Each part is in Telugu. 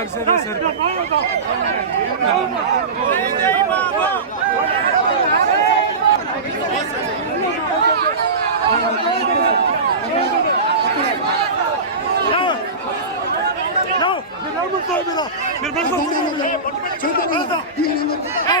লাগছে না sir 아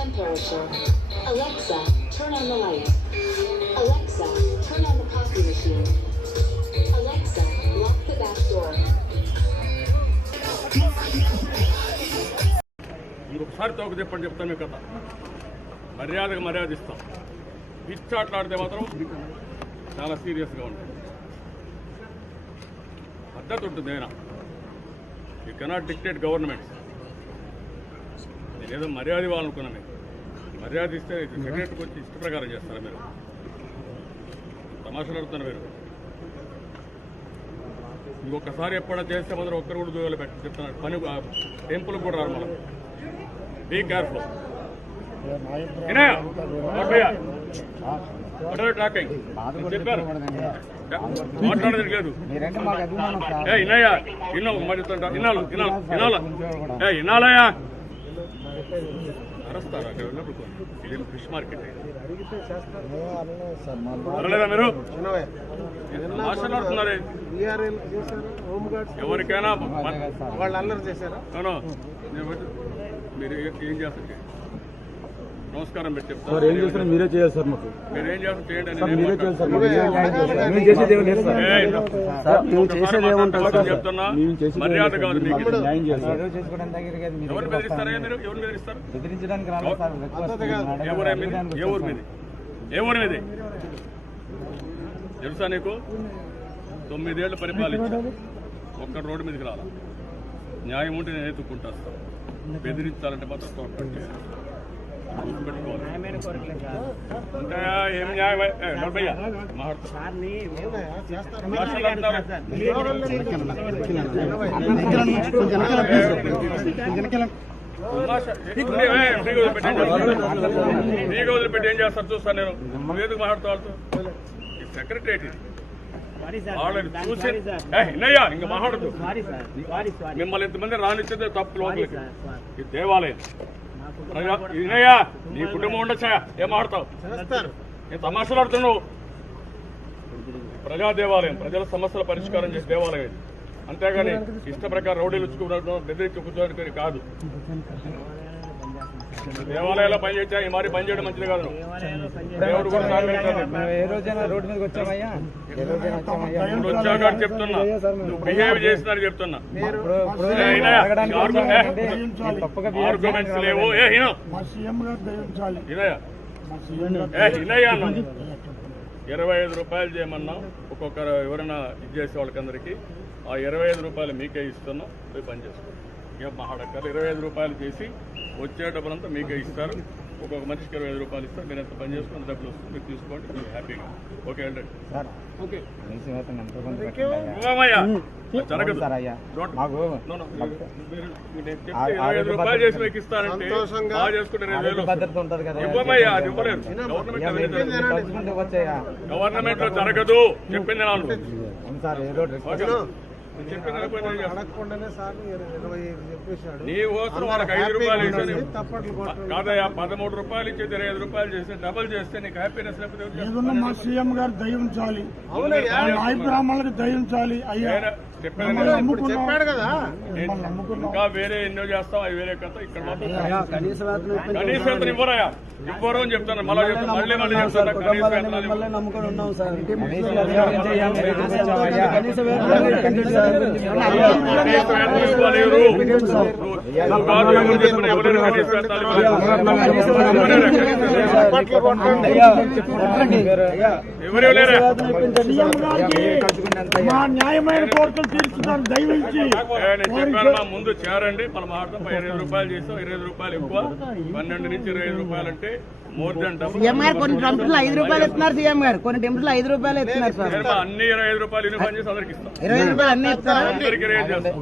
temperature. Alexa, turn on the light. Alexa, turn on the coffee machine. Alexa, lock the back door. ఒకసారి తోక చెప్పండి చెప్తాను మీ కథ మర్యాదగా మర్యాద ఇస్తాం పిచ్చాట్లాడితే మాత్రం చాలా సీరియస్గా ఉంటుంది పద్ధతి ఉంటుంది అయినా యూ కెనాట్ డిక్టేట్ గవర్నమెంట్స్ ఏదో మర్యాద ఇవ్వాలనుకున్నా మీరు మర్యాద ఇస్తే సెక్రటరీకి వచ్చి ఇష్ట ప్రకారం చేస్తారా మీరు? తమాషలాడుతున్నారు మీరు. ఇంకొకసారి ఎప్పుడైనా చేస్తే మాత్రం ఒక్కరు కూడా దూరాలు పెట్టి చెప్తున్నారు. పని టెంపుల్ కూడా రారు మనం. బీ కేర్ఫుల్ టాకింగ్ చెప్పారు. మాట్లాడేది లేదు. ఏ ఇన్నయ్యా ఇన్నావు మరి ఇన్నాళ్ళు ఇన్నాళ్ళు ఇన్నాళ్ళ ఏ ఇన్నాళ్ళయా ఫిష్ మార్కెట్ ఎవరికైనా వాళ్ళు అల్లరి చేశారా? మీరు ఏం చేస్తారు? నమస్కారం పెట్టి చెప్తాను సార్ ఏం చేస్తున్నా మీరే చేయాలి సార్ మాకు. మీరు చేస్తారు చేయండి సార్ మీరే చేయాలి. మేము చేసేది ఏమి లేదు సార్. ఏయ్, సార్ మేము ఒకసారి చేసేది ఏముంటుంది మాట్లాడతాను సార్ చెప్తున్నా. మర్యాద కాదు. మీకు మాకు. న్యాయం చేయాలి సార్. ఎవరు బెదిరిస్తారా మీరు? ఎవరు బెదిరిస్తారు? బెదిరించడానికి రాలేదు సార్ రిక్వెస్ట్ ఏ ఊరే మీది ఏ ఊరు మీది? ఏ ఊరు మీది? తెలుసా నీకు? తొమ్మిదేళ్ళు పరిపాలించా. ఒక్క రోడ్డు మీదకి రాలా. న్యాయం ఉంటే నేను ఎత్తుక్కుంటా బెదిరించాలంటే మాత్రం తోడ్పట్టి గుర్తుపెట్టుకోవాలి వదిలిపెట్టి ఏం చేస్తారు? చూస్తాను నేను ఎందుకు మాట్లాడుతూ వాళ్ళతో వాళ్ళని చూసి ఇంక మాట్లాడదు మిమ్మల్ని ఇంతమంది రానిచ్చేదే తప్పు లోపలికి. ఇది దేవాలయం. ప్రజా- ఇన్నయ్యా నీ కుటుంబం ఉండొచ్చా ఏం మాట్లాడతావు? నేను తమాషలాడుతున్నావు ప్రజా దేవాలయం ప్రజల సమస్యల పరిష్కారం చేసే దేవాలయం ఇది. అంతేగాని ఇష్ట ప్రకారం రౌడీలు వచ్చుకున్నట్టు బెదిరించి కూర్చోడానికి కాదు. దేవాలయాల్లో పని చేసా ఈ మరి పని చేయడం మంచిది కాదు. రోడ్డు మీదకి వచ్చామయ్యా? వచ్చాక చెప్తున్నా. నువ్వు బిహేవ్ చేస్తున్నారు చెప్తున్నా. ఆర్గ్యుమెంట్స్ లేవు. ఏ హినో. మా సీఎం గారు దయించాలి ఇనయ్య ఏ ఇనయ్య అన్నాను ఇరవై ఐదు రూపాయలు చేయమన్నాం ఒక్కొక్కరు ఎవరైనా ఇది చేసే వాళ్ళకందరికీ ఆ ఇరవై ఐదు రూపాయలు మీకే ఇస్తున్నాం. పోయి పని చేసుకోండి ఇక మహాడక్కర్ ఇరవై ఐదు రూపాయలు చేసి వచ్చే డబ్బులంతా మీకే ఇస్తారు. ఒక్కొక్క మనిషికి ఇరవై ఐదు రూపాయలు ఇస్తారు. మీరు ఎంత పని చేసుకుని డబ్బులు వస్తుంది. మీరు తీసుకోండి. మీరు హ్యాపీగా. ఓకే అండి. గవర్నమెంట్లో జరగదు. చెప్పింది అడగకుండానే సార్ ఇరవై ఐదు చెప్పేశాడు. నీ కోసం వాళ్ళకి ఐదు రూపాయలు ఇచ్చేది. కాదయ్యా పదమూడు రూపాయలు ఇచ్చేది ఇరవై ఐదు రూపాయలు చేస్తే డబుల్ చేస్తే నీకు హ్యాపీనెస్ లేకపోతే మా సీఎం గారు దయించాలి బ్రాహ్మణులకు దయించాలి అయ్యా. చెప్పాడు కదా ఇంకా వేరే ఎన్నో చేస్తాం అవి వేరే కథ ఇక్కడ మాత్రం కనీస వేతనం ఇవ్వరాయా ఇవ్వరు అని చెప్తాను మళ్ళీ మళ్ళీ మళ్ళీ కనీస వేతనాలు ఎవరు మా న్యాయమైన కోరికలు తీర్చుతారు దయవించి ముందు చేరండి. మన మాట్లాడతాం ఇరవై ఐదు రూపాయలు చేస్తాం ఇరవై ఐదు రూపాయలు ఎక్కువ. పన్నెండు నుంచి ఇరవై ఐదు రూపాయలు అంటే మోర్ దాన్ డబుల్. సీఎం గారు కొన్ని టెంపుల్లో ఐదు రూపాయలు ఇస్తున్నారు సీఎం గారు. కొన్ని టెంపుల్లో ఐదు రూపాయలు ఇస్తున్నారు సార్. అన్ని ఇరవై ఐదు రూపాయలు ఇన్ని పని చేసి అందరికి ఇస్తాం. ఇరవై ఐదు రూపాయలు అన్ని ఇస్తారా? అందరికి ఇరవై ఐదు చేస్తాం